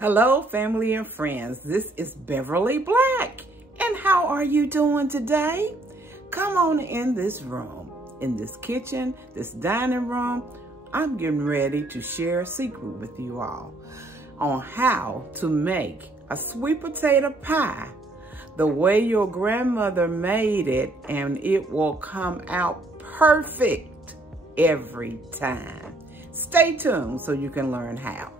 Hello, family and friends. This is Beverly Black. And how are you doing today? Come on in this room, in this kitchen, this dining room. I'm getting ready to share a secret with you all on how to make a sweet potato pie the way your grandmother made it, and it will come out perfect every time. Stay tuned so you can learn how.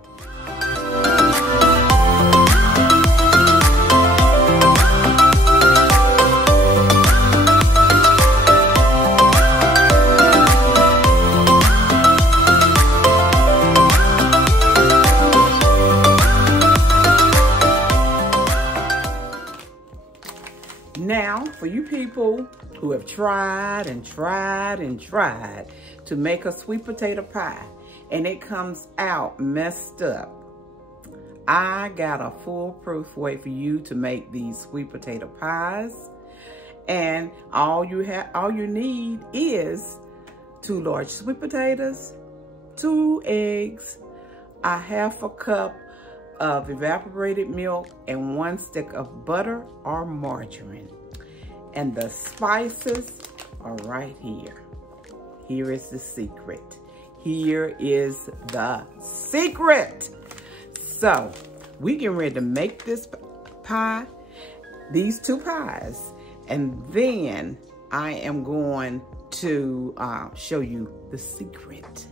Now, for you people who have tried and tried and tried to make a sweet potato pie and it comes out messed up, I got a foolproof way for you to make these sweet potato pies. And all you need is 2 large sweet potatoes, 2 eggs, a ½ cup of evaporated milk, and 1 stick of butter or margarine. And the spices are right here. Here is the secret. Here is the secret. So we getting ready to make this pie, these 2 pies, and then I am going to show you the secret.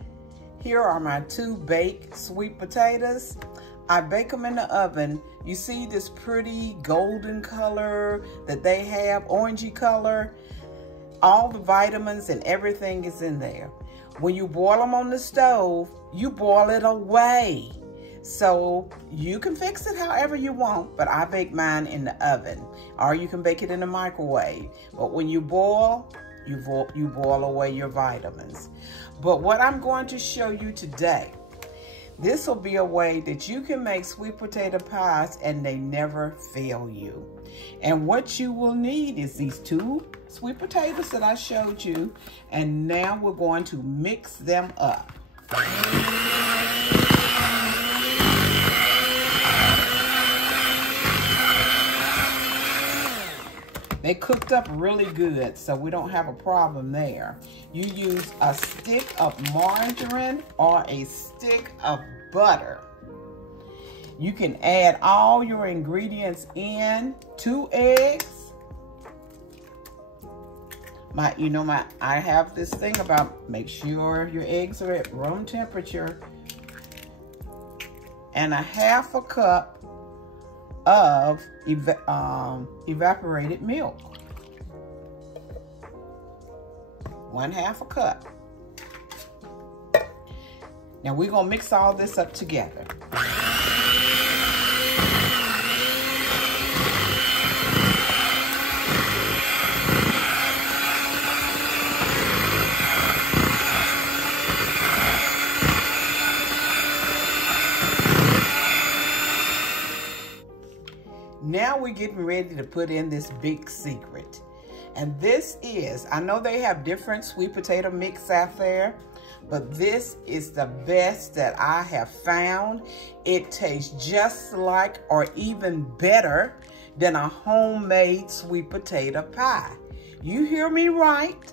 Here are my 2 baked sweet potatoes. I bake them in the oven. You see this pretty golden color that they have, orangey color. All the vitamins and everything is in there. When you boil them on the stove, you boil it away. So you can fix it however you want, but I bake mine in the oven. Or you can bake it in the microwave. But when you boil, you boil away your vitamins. But what I'm going to show you today, this will be a way that you can make sweet potato pies and they never fail you. And what you will need is these 2 sweet potatoes that I showed you. And now we're going to mix them up. They cooked up really good, so we don't have a problem there. You use a stick of margarine or a stick of butter. You can add all your ingredients in, 2 eggs. I have this thing about make sure your eggs are at room temperature. And a ½ cup of evaporated milk. 1/2 cup. Now we're gonna mix all this up together. Now we're getting ready to put in this big secret. And this is, I know they have different sweet potato mix out there, but this is the best that I have found. It tastes just like or even better than a homemade sweet potato pie. You hear me right?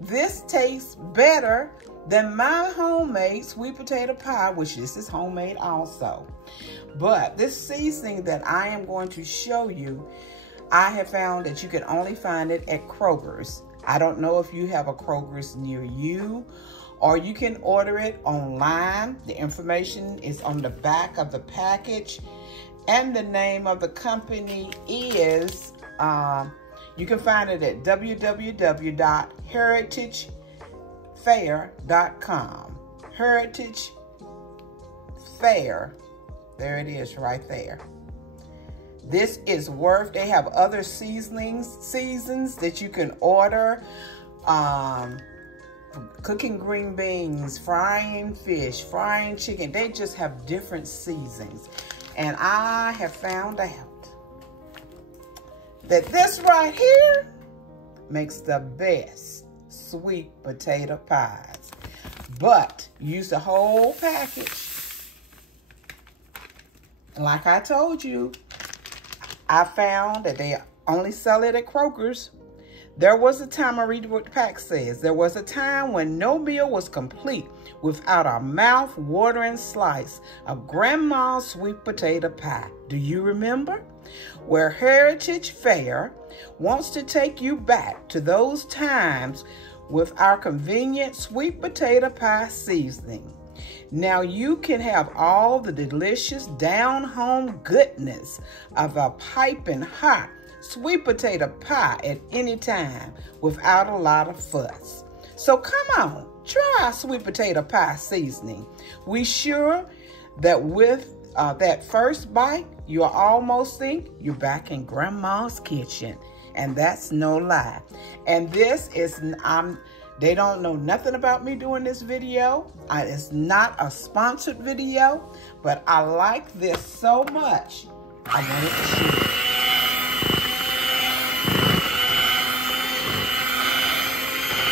This tastes better than my homemade sweet potato pie, which this is homemade also. But this seasoning that I am going to show you, I have found that you can only find it at Kroger's. I don't know if you have a Kroger's near you, or you can order it online. The information is on the back of the package. And the name of the company is, you can find it at www.heritagefair.com. Heritage Fair. There it is right there. This is worth, they have other seasons that you can order. Cooking green beans, frying fish, frying chicken. They just have different seasons. And I have found out that this right here makes the best sweet potato pies. But use the whole package Like I told you, I found that they only sell it at Kroger's. There was a time, I read what the pack says, there was a time when no meal was complete without a mouth-watering slice of Grandma's sweet potato pie. Do you remember? Where Heritage Fare wants to take you back to those times with our convenient sweet potato pie seasoning. Now you can have all the delicious down-home goodness of a piping hot sweet potato pie at any time without a lot of fuss. So come on, try our sweet potato pie seasoning. We sure that with that first bite, you'll almost think you're back in Grandma's kitchen. And that's no lie. And this is, they don't know nothing about me doing this video. It's not a sponsored video, but I like this so much, I wanted to share it.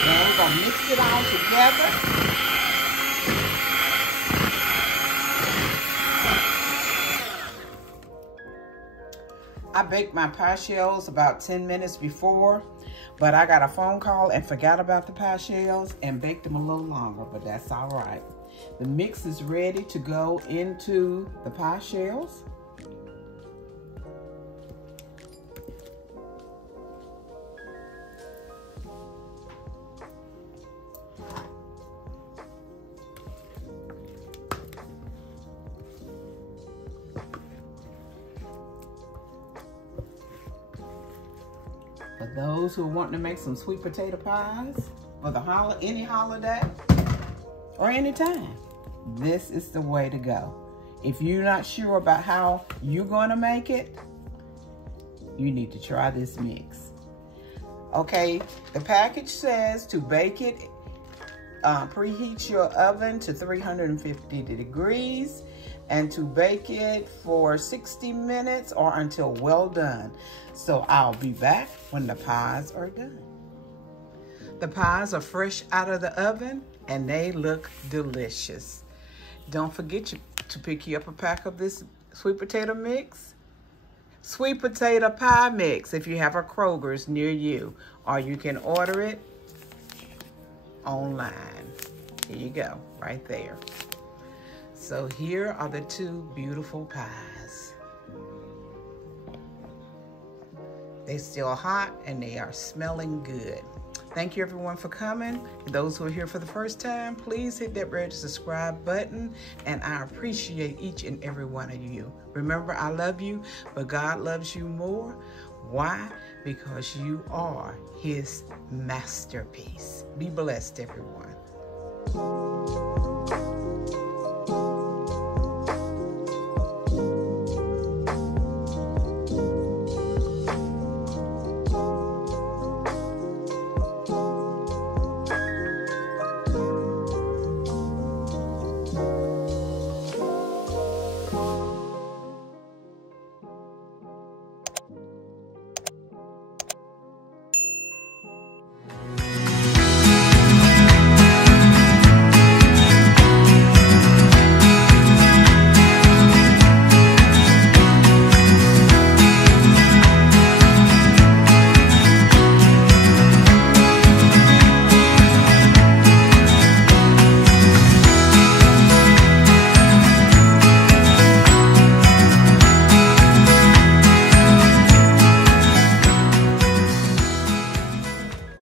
Now we're gonna mix it all together. I baked my pie shells about 10 minutes before, but I got a phone call and forgot about the pie shells and baked them a little longer, but that's all right. The mix is ready to go into the pie shells. For those who are wanting to make some sweet potato pies for the any holiday or any time, this is the way to go. If you're not sure about how you're going to make it, you need to try this mix. Okay, the package says to bake it, preheat your oven to 350 degrees and to bake it for 60 minutes or until well done. So I'll be back when the pies are done. The pies are fresh out of the oven and they look delicious. Don't forget to pick you up a pack of this sweet potato mix. Sweet potato pie mix if you have a Kroger's near you, or you can order it online. Here you go, right there. So here are the two beautiful pies. They're still hot and they are smelling good. Thank you everyone for coming. Those who are here for the first time, please hit that red subscribe button, and I appreciate each and every one of you. Remember, I love you, but God loves you more. Why? Because you are His masterpiece. Be blessed, everyone.